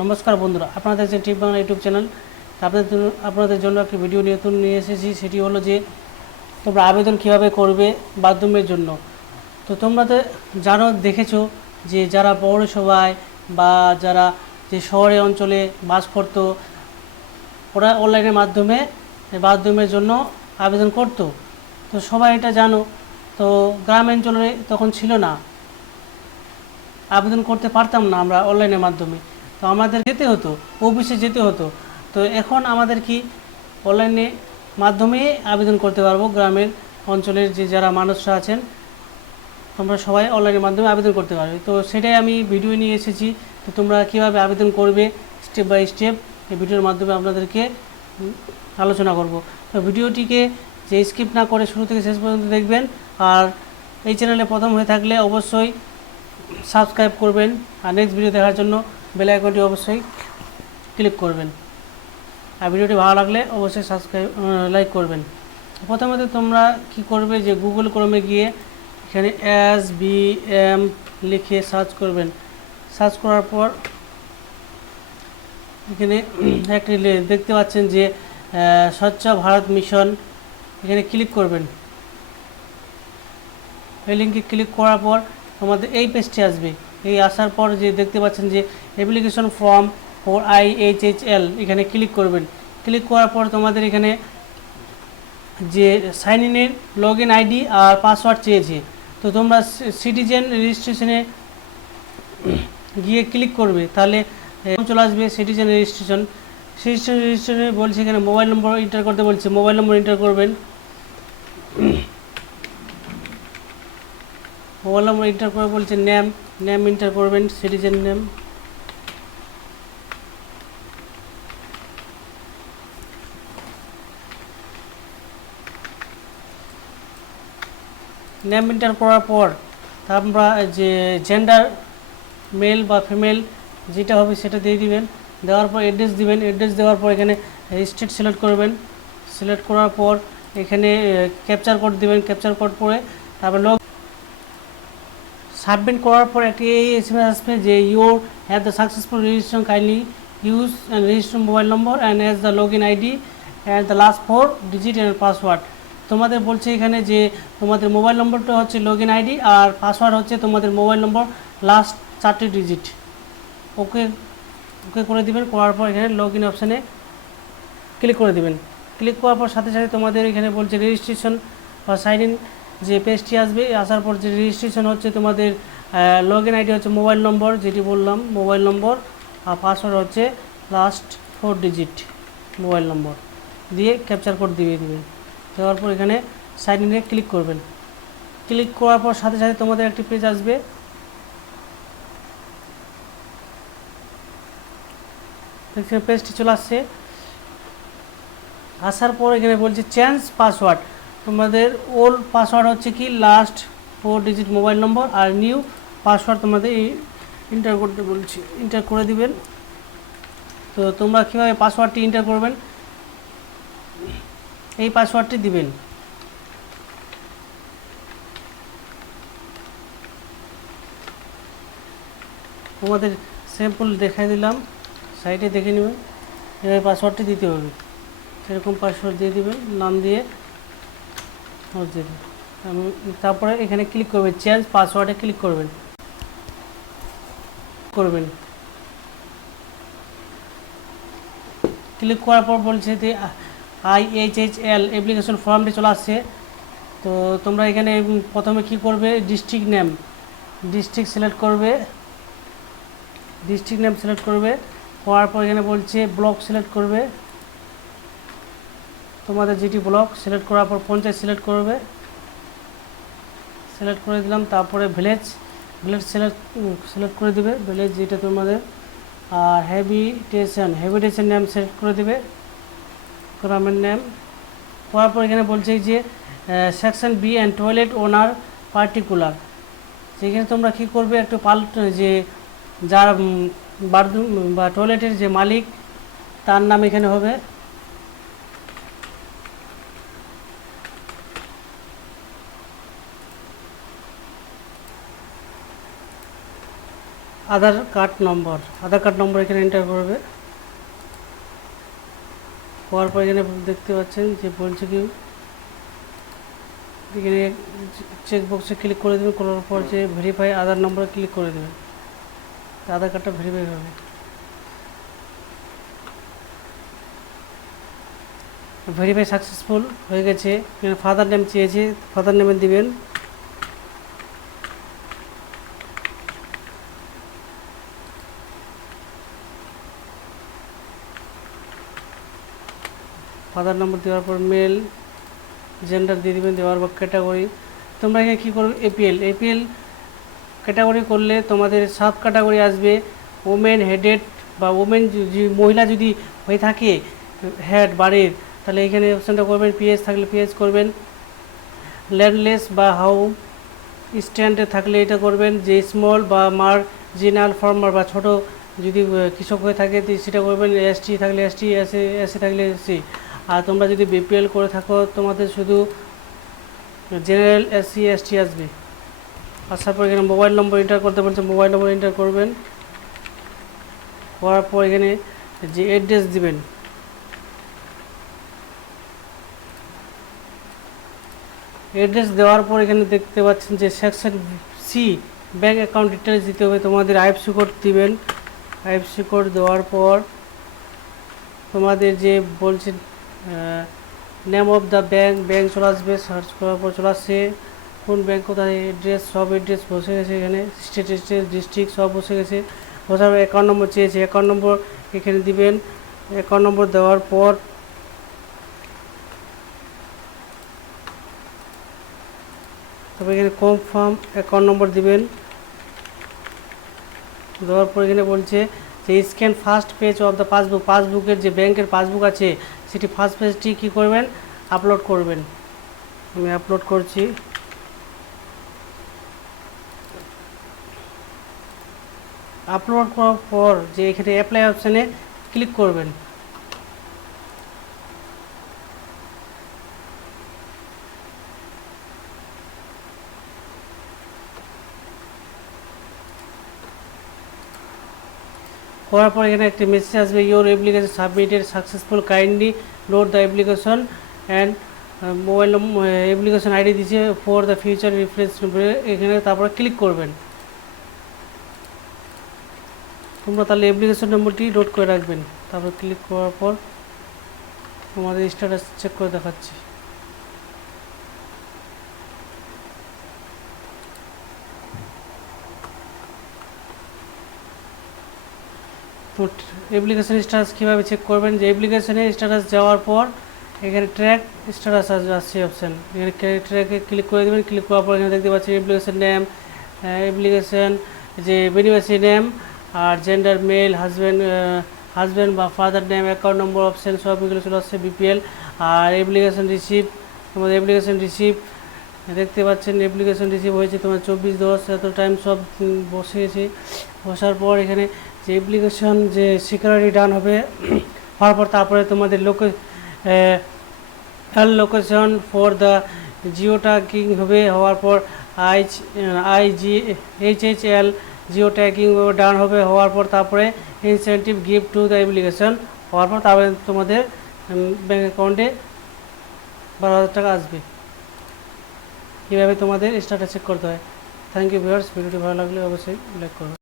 নমস্কার বন্ধুরা, আপনারা দেখছেন টিপ বাংলা ইউটিউব চ্যানেল। আপনাদের জন্য একটি ভিডিও নিয়ে এসেছি। সেটি হলো যে তোমরা আবেদন কীভাবে করবে বাথরুমের জন্য। তো তোমরা তো জানো, দেখেছো যে যারা পৌরসভায় বা যারা যে শহরে অঞ্চলে বাস করতো, ওরা অনলাইনের মাধ্যমে বাথরুমের জন্য আবেদন করতো। তো সবাই এটা জানো। তো গ্রাম অঞ্চলে তখন ছিল না, আবেদন করতে পারতাম না আমরা অনলাইনের মাধ্যমে। তো আমাদের যেতে হতো, অফিসে যেতে হতো। তো এখন আমাদের কি অনলাইনে মাধ্যমে আবেদন করতে পারবো। গ্রামের অঞ্চলের যে যারা মানুষরা আছেন, তোমরা সবাই অনলাইনের মাধ্যমে আবেদন করতে পারবে। তো সেটাই আমি ভিডিও নিয়ে এসেছি। তো তোমরা কীভাবে আবেদন করবে স্টেপ বাই স্টেপ এই ভিডিওর মাধ্যমে আপনাদেরকে আলোচনা করব। তো ভিডিওটিকে যে স্কিপ না করে শুরু থেকে শেষ পর্যন্ত দেখবেন। আর এই চ্যানেলে প্রথম হয়ে থাকলে অবশ্যই সাবস্ক্রাইব করবেন, আর নেক্সট ভিডিও দেখার জন্য বেল আইকনটি অবশ্যই ক্লিক করবেন। আর ভিডিওটি ভালো লাগলে অবশ্যই লাইক করবেন। প্রথমত তোমরা কি করবে, যে গুগল ক্রোমে গিয়ে এখানে SBM লিখে সার্চ করবেন। সার্চ করার পর এখানে একটি দেখতে পাচ্ছেন যে স্বচ্ছ ভারত মিশন, এখানে ক্লিক করবেন। এই লিঙ্কে ক্লিক করার পর তোমাদের এই পেজটি আসবে। এই আসার পর যে দেখতে পাচ্ছেন যে অ্যাপ্লিকেশন ফর্ম ফর IHHL, এখানে ক্লিক করবেন। ক্লিক করার পর তোমাদের এখানে যে সাইন ইনের লগ ইন আইডি আর পাসওয়ার্ড চেয়েছে। তো তোমরা সিটিজেন রেজিস্ট্রেশনে গিয়ে ক্লিক করবে, তাহলে চলে আসবে সিটিজেন রেজিস্ট্রেশনে বলছে এখানে মোবাইল নম্বর এন্টার করতে বলছে। মোবাইল নম্বর এন্টার করবেন। মোবাইল নম্বর এন্টার করে বলছে নেম এন্টার করবেন, সিটিজেন নেম এন্টার করার পর তারপর যে জেন্ডার মেল বা ফিমেল যেটা হবে সেটা দিয়ে দিবেন। দেওয়ার পর অ্যাড্রেস দিবেন। অ্যাড্রেস দেওয়ার পর এখানে স্টেট সিলেক্ট করবেন। সিলেক্ট করার পর এখানে ক্যাপচার কোড দিবেন। ক্যাপচার কোড পরে তারপর সাবমিট করার পর একটি SMS আসবে যে your have the successful registration, kindly use and register mobile number and as the log in ID and the last 4 digit and password. তোমাদের বলছে এখানে যে তোমাদের মোবাইল নম্বরটা হচ্ছে লগ ইন আইডি, আর পাসওয়ার্ড হচ্ছে তোমাদের মোবাইল নম্বর লাস্ট 4টি ডিজিট। ওকে ওকে করে দিবেন। করার পর এখানে লগ ইন অপশানে ক্লিক করে দিবেন। ক্লিক করার পর সাথে সাথে তোমাদের এখানে বলছে রেজিস্ট্রেশন বা সাইন ইন যে পেজটি আসবে। আসার পর যে রেজিস্ট্রেশন হচ্ছে তোমাদের লগ ইন আইডি হচ্ছে মোবাইল নম্বর, যেটি বললাম মোবাইল নম্বর, আর পাসওয়ার্ড হচ্ছে লাস্ট 4 ডিজিট মোবাইল নম্বর দিয়ে ক্যাপচার কোড দিয়ে দিবেন। দেওয়ার পর এখানে সাইন ইনে ক্লিক করবেন। ক্লিক করার পর সাথে সাথে তোমাদের একটি পেজ আসবে। পেজটি চলে আসছে। আসার পর এখানে বলছে চেঞ্জ পাসওয়ার্ড। তোমাদের ওল্ড পাসওয়ার্ড হচ্ছে কি লাস্ট 4 ডিজিট মোবাইল নম্বর, আর নিউ পাসওয়ার্ড তোমাদের এন্টার করতে বলছি, এন্টার করে দিবেন। তো তোমরা কীভাবে পাসওয়ার্ডটি এন্টার করবেন, এই পাসওয়ার্ডটি দিবেন। তোমাদের স্যাম্পল দেখাই দিলাম, সাইটে দেখে নেবেন। এভাবে পাসওয়ার্ডটি দিতে হবে। সেরকম পাসওয়ার্ড দিয়ে দিবেন, নাম দিয়ে দেবেন। তারপরে এখানে ক্লিক করবেন, চেঞ্জ পাসওয়ার্ডে ক্লিক করবেন। ক্লিক করার পর বলছে যে IHHL অ্যাপ্লিকেশন ফর্মটি চলে আসছে। তো তোমরা এখানে প্রথমে কি করবে, ডিস্ট্রিক্ট নেম সিলেক্ট করবে। করার পর এখানে বলছে ব্লক সিলেক্ট করবে, তোমাদের যেটি ব্লক সিলেক্ট করার পর পঞ্চায়েত সিলেক্ট করে দিলাম। তারপরে ভিলেজ সিলেক্ট করে দেবে, ভিলেজ যেটা তোমাদের। আর হ্যাবিটেশন নেম সিলেক্ট করে দেবে, গ্রামের নেম। করার পর এখানে বলছে যে section B and toilet owner particular, সেখানে তোমরা কী করবে, একটু যে যার বাথরুম বা টয়লেটের যে মালিক তার নাম এখানে হবে। আধার কার্ড নম্বর এখানে এন্টার করবে। হওয়ার পর এখানে দেখতে পাচ্ছেন যে বলছে কি এখানে চেকবক্সে ক্লিক করে দেবেন, করার পর যে ভেরিফাই আধার নম্বরে ক্লিক করে দেবেন, আধার কার্ডটা ভেরিফাই হবে। ভেরিফাই সাকসেসফুল হয়ে গেছে। এখানে ফাদার নেম চেয়েছে, ফাদার নেমে দিবেন। ফাদার নম্বর দেওয়ার পর মেল, জেন্ডার দিয়ে দেবেন, দেওয়ার পর ক্যাটাগরি। তোমরা এখানে কী করবে, এপিএল ক্যাটাগরি করলে তোমাদের সাব ক্যাটাগরি আসবে ওমেন হেডেড বা ওমেন, মহিলা যদি হয়ে থাকে হেড বাড়ির, তাহলে এখানে অপশানটা করবেন। পিএস থাকলে পিএস করবেন। ল্যান্ডলেস বা হাউ স্ট্যান্ডে থাকলে এটা করবেন। যে স্মল বা মার্জিনাল ফার্মার বা ছোট যদি কৃষক হয়ে থাকে সেটা করবেন। এসটি থাকলে এসটি, এসসি থাকলে এসসি। আর তোমরা যদি বিপিএল করে থাকো তোমাদের শুধু জেনারেল এসসি এসটি আসবে। আসার পর এখানে মোবাইল নম্বর এন্টার করতে বলছে, মোবাইল নম্বর এন্টার করবেন। করার পর এখানে যে অ্যাড্রেস দিবেন, অ্যাড্রেস দেওয়ার পর এখানে দেখতে পাচ্ছেন যে section C bank account details দিতে হবে। তোমাদের আইএফসি কোড দিবেন। আইএফসি কোড দেওয়ার পর তোমাদের যে বলছে নেম অফ দ্য ব্যাঙ্ক চলে আসবে। সার্চ করার পর চলে আসছে কোন ব্যাঙ্ক কোথায়, অ্যাড্রেস সব অ্যাড্রেস বসে গেছে। এখানে স্টেট ডিস্ট্রিক্ট সব বসে গেছে। বসার অ্যাকাউন্ট নম্বর চেয়েছে, অ্যাকাউন্ট নম্বর এখানে দিবেন। অ্যাকাউন্ট নম্বর দেওয়ার পর তবে এখানে কনফার্ম অ্যাকাউন্ট নম্বর দিবেন। দেওয়ার পর এখানে বলছে যে scan first page of the পাসবুকের যে ব্যাংকের পাসবুক আছে সেটি ফার্স্ট পেজটি কী করবেন, আপলোড করবেন। আমি আপলোড করছি। আপলোড করার পর যে এখানে অ্যাপ্লাই অপশানে ক্লিক করবেন। করার পর এখানে একটি মেসেজ আসবে, your application submitted successful, kindly load the application and mobile number application ID দিচ্ছে ফর দ্য ফিউচার রেফারেন্স। এখানে তারপরে ক্লিক করবেন। তোমরা তাহলে অ্যাপ্লিকেশন নম্বরটি লোড করে রাখবেন। তারপর ক্লিক করার পর তোমাদের স্ট্যাটাস চেক করে দেখাচ্ছি। তো অ্যাপ্লিকেশন স্ট্যাটাস কীভাবে চেক করবেন, যে অ্যাপ্লিকেশনের স্ট্যাটাস যাওয়ার পর এখানে ট্র্যাক স্ট্যাটাস আসছে অপশান, এখানে ট্র্যাকে ক্লিক করে দেবেন। ক্লিক করার পর এখানে দেখতে পাচ্ছেন অ্যাপ্লিকেশন নেম, অ্যাপ্লিকেশন যে বেনিফিশিয়ারি নেম আর জেন্ডার মেল, হাজব্যান্ড বা father name, account number option সব এগুলো চলে আসছে বিপিএল। আর অ্যাপ্লিকেশন রিসিভ, তোমাদের অ্যাপ্লিকেশন রিসিভ দেখতে পাচ্ছেন অ্যাপ্লিকেশন রিসিভ হয়েছে তোমার 24/10 এত টাইম সব বসে গেছে। বসার পর এখানে যে অ্যাপ্লিকেশন যে সিকিউরিটি ডান হবে হওয়ার পর তারপরে তোমাদের location for the Jio tagging হবে। হওয়ার পর HHL জিও ট্যাগিং ডান হবে। হওয়ার পর তারপরে incentive gift to the application হওয়ার পর তারপরে তোমাদের ব্যাঙ্ক অ্যাকাউন্টে 12,000 টাকা আসবে। কীভাবে তোমাদের স্ট্যাটাস চেক করতে হয়। থ্যাংক ইউ ভিউয়ার্স, ভিডিওটি ভালো লাগলে অবশ্যই লাইক করুন।